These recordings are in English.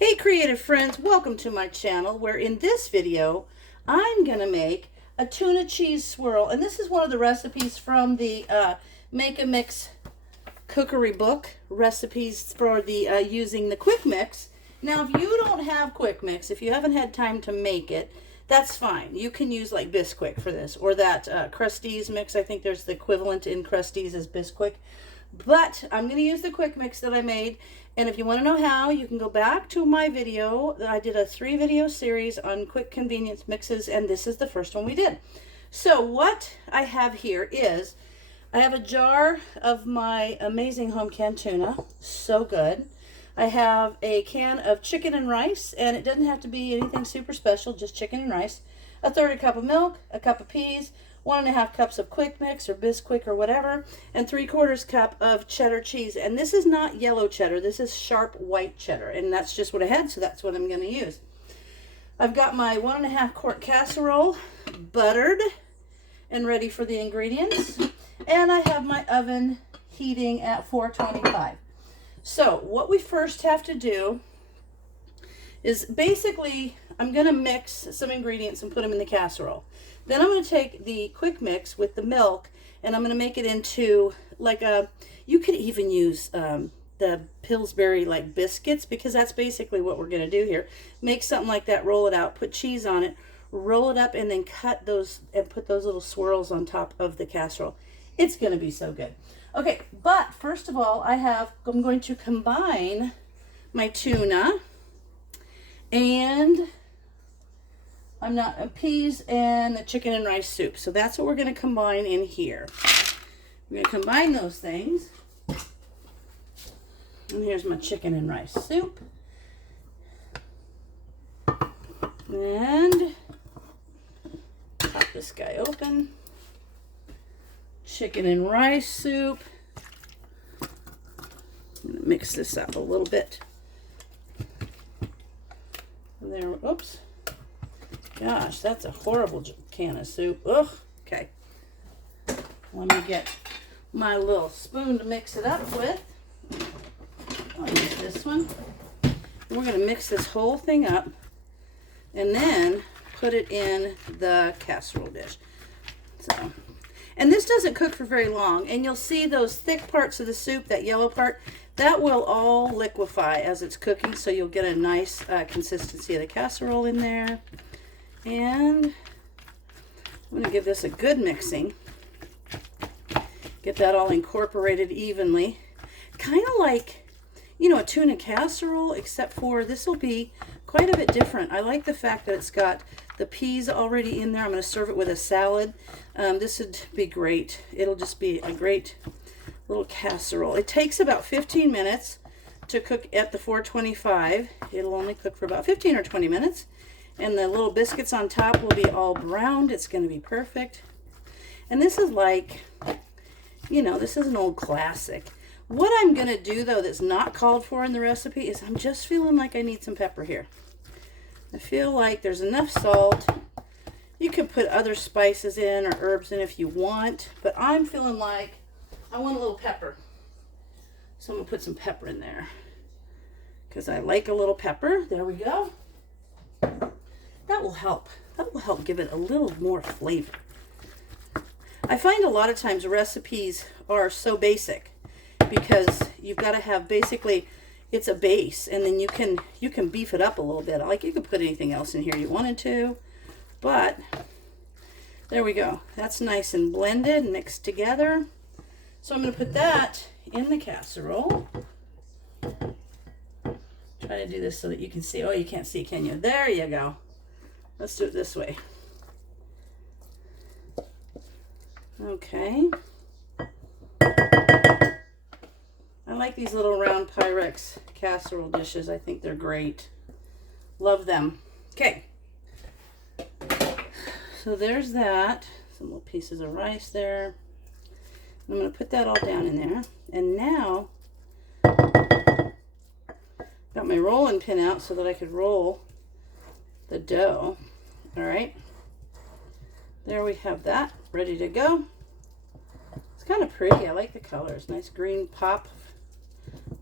Hey creative friends, welcome to my channel where in this video I'm going to make a tuna cheese swirl, and this is one of the recipes from the Make a Mix cookery book, recipes for the using the quick mix. Now if you don't have quick mix, if you haven't had time to make it, that's fine. You can use like Bisquick for this, or that Krusteaz mix. I think there's the equivalent in Krusteaz as Bisquick. But I'm going to use the quick mix that I made, and if you want to know how, you can go back to my video. I did a 3-video series on quick convenience mixes, and this is the first one we did. So what I have here is, I have a jar of my amazing home canned tuna, so good. I have a can of chicken and rice, and it doesn't have to be anything super special, just chicken and rice. A third a cup of milk, a cup of peas, 1.5 cups of quick mix or Bisquick or whatever, and 3/4 cup of cheddar cheese. And this is not yellow cheddar, this is sharp white cheddar, and that's just what I had, so that's what I'm going to use. I've got my 1.5 quart casserole buttered and ready for the ingredients, and I have my oven heating at 425. So what we first have to do is basically, I'm going to mix some ingredients and put them in the casserole. Then I'm going to take the quick mix with the milk, and I'm going to make it into like a, you could even use the Pillsbury like biscuits, because that's basically what we're going to do here. Make something like that, roll it out, put cheese on it, roll it up, and then cut those and put those little swirls on top of the casserole. It's going to be so good. Okay, but first of all, I'm going to combine my tuna and peas and the chicken and rice soup. So that's what we're going to combine in here. We're going to combine those things. And here's my chicken and rice soup. And pop this guy open. Chicken and rice soup. I'm going to mix this up a little bit. There, oops. Gosh, that's a horrible can of soup. Ugh. Okay. Let me get my little spoon to mix it up with. I'll use this one. We're going to mix this whole thing up and then put it in the casserole dish. So, and this doesn't cook for very long, and you'll see those thick parts of the soup, that yellow part, that will all liquefy as it's cooking, so you'll get a nice consistency of the casserole in there. And I'm going to give this a good mixing. Get that all incorporated evenly. Kind of like, you know, a tuna casserole, except for this will be quite a bit different. I like the fact that it's got the peas already in there. I'm going to serve it with a salad. This would be great. It'll just be a great little casserole. It takes about 15 minutes to cook at the 425. It'll only cook for about 15 or 20 minutes. And the little biscuits on top will be all browned. It's going to be perfect. And this is like, you know, this is an old classic. What I'm going to do, though, that's not called for in the recipe is I'm just feeling like I need some pepper here. I feel like there's enough salt. You can put other spices in or herbs in if you want, but I'm feeling like I want a little pepper. So I'm going to put some pepper in there because I like a little pepper. There we go. That will help. That will help give it a little more flavor. I find a lot of times recipes are so basic because you've got to have basically, it's a base, and then you can beef it up a little bit. Like you could put anything else in here you wanted to, but there we go. That's nice and blended, mixed together. So I'm going to put that in the casserole. Try to do this so that you can see. Oh, you can't see, can you? There you go. Let's do it this way. Okay. I like these little round Pyrex casserole dishes. I think they're great. Love them. Okay. So there's that. Some little pieces of rice there. I'm going to put that all down in there. And now, got my rolling pin out so that I could roll the dough. All right. There we have that, ready to go. It's kind of pretty. I like the colors. Nice green pop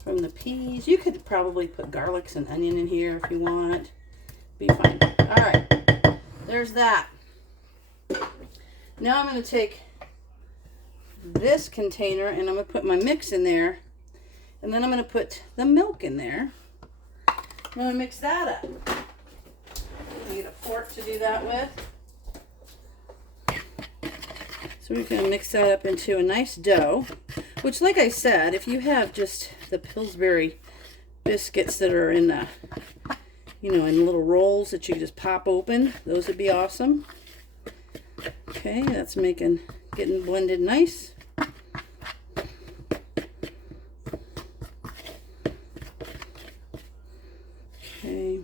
from the peas. You could probably put garlics and onion in here if you want. Be fine. All right, there's that. Now I'm going to take this container and I'm going to put my mix in there, and then I'm going to put the milk in there. I'm going to mix that up. I need a fork to do that with. So we're going to mix that up into a nice dough, which, like I said, if you have just the Pillsbury biscuits that are in the, you know, in little rolls that you just pop open, those would be awesome. Okay, that's getting blended nice. Okay.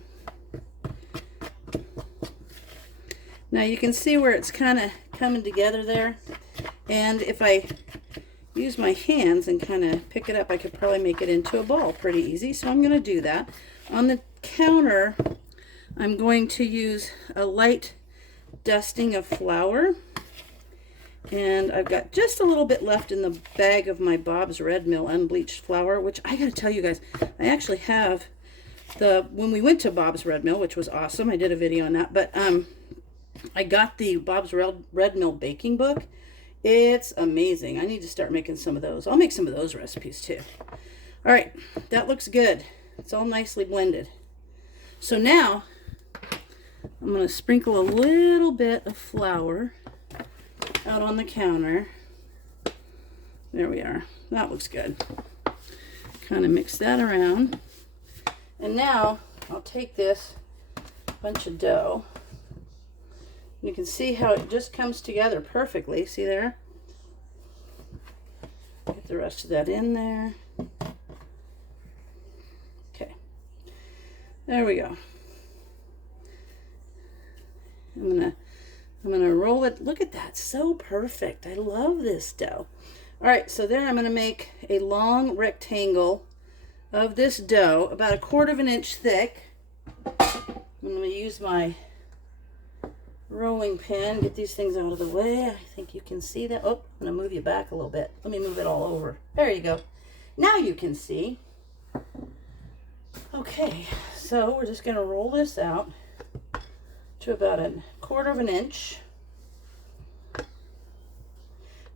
Now you can see where it's kind of coming together there. And if I use my hands and kind of pick it up, I could probably make it into a ball pretty easy. So I'm going to do that. On the counter, I'm going to use a light dusting of flour. And I've got just a little bit left in the bag of my Bob's Red Mill unbleached flour, which I got to tell you guys, I actually have when we went to Bob's Red Mill, which was awesome. I did a video on that, but I got the Bob's Red Mill baking book. It's amazing. I need to start making some of those. I'll make some of those recipes too. All right, that looks good. It's all nicely blended. So now I'm going to sprinkle a little bit of flour out on the counter. There we are. That looks good. Kind of mix that around. And now I'll take this bunch of dough. You can see how it just comes together perfectly. See there? Get the rest of that in there. Okay. There we go. I'm gonna roll it. Look at that. So perfect. I love this dough. All right, so there I'm gonna make a long rectangle of this dough, about 1/4 inch thick. I'm gonna use my rolling pin, get these things out of the way. I think you can see that. Oh, I'm going to move you back a little bit. Let me move it all over. There you go. Now you can see. Okay, so we're just going to roll this out to about 1/4 inch.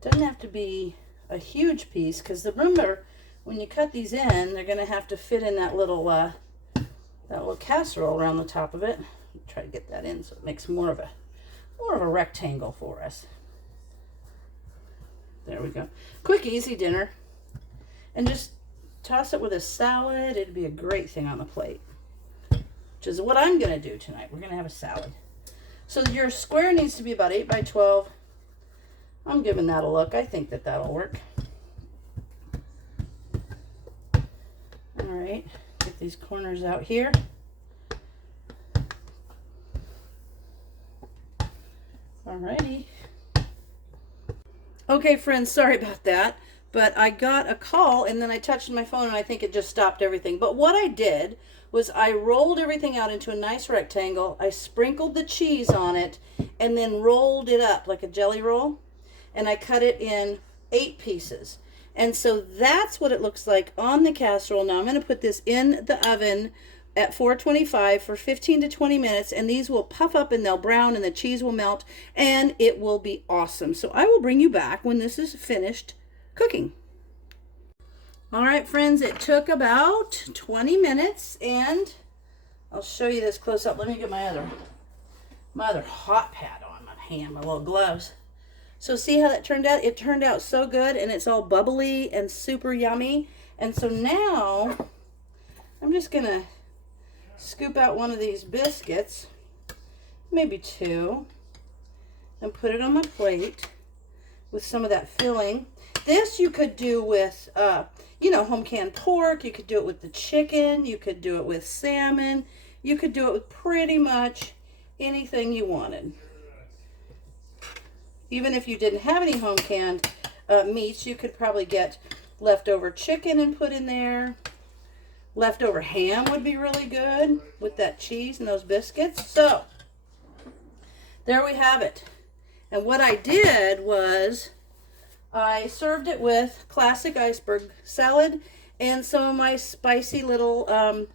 Doesn't have to be a huge piece, because remember, when you cut these in, they're going to have to fit in that little casserole around the top of it. Try to get that in so it makes more of a rectangle for us. There we go. Quick, easy dinner. And just toss it with a salad. It'd be a great thing on the plate, which is what I'm going to do tonight. We're going to have a salad. So your square needs to be about 8 by 12. I'm giving that a look. I think that that'll work. All right. Get these corners out here. Alrighty. Okay, friends, sorry about that, but I got a call and then I touched my phone and I think it just stopped everything. But what I did was I rolled everything out into a nice rectangle. I sprinkled the cheese on it and then rolled it up like a jelly roll, and I cut it in 8 pieces. And so that's what it looks like on the casserole. Now I'm going to put this in the oven at 425 for 15 to 20 minutes, and these will puff up and they'll brown and the cheese will melt and it will be awesome. So I will bring you back when this is finished cooking. All right, friends, it took about 20 minutes and I'll show you this close up. Let me get my other hot pad on my hand, my little gloves. So see how that turned out? It turned out so good, and it's all bubbly and super yummy. And so now I'm just gonna scoop out one of these biscuits, maybe 2, and put it on my plate with some of that filling. This you could do with, home canned pork. You could do it with the chicken. You could do it with salmon. You could do it with pretty much anything you wanted. Even if you didn't have any home canned meats, you could probably get leftover chicken and put in there. Leftover ham would be really good with that cheese and those biscuits. So there we have it. And what I did was I served it with classic iceberg salad and some of my spicy little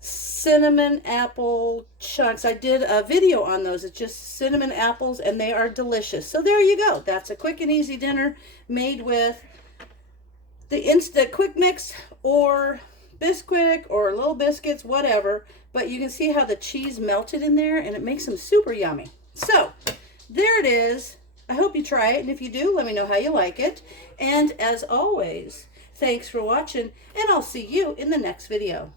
cinnamon apple chunks. I did a video on those. It's just cinnamon apples, and they are delicious. So there you go. That's a quick and easy dinner made with the quick mix or Bisquick or little biscuits, whatever. But you can see how the cheese melted in there, and it makes them super yummy. So there it is. I hope you try it, and if you do, let me know how you like it. And as always, thanks for watching, and I'll see you in the next video.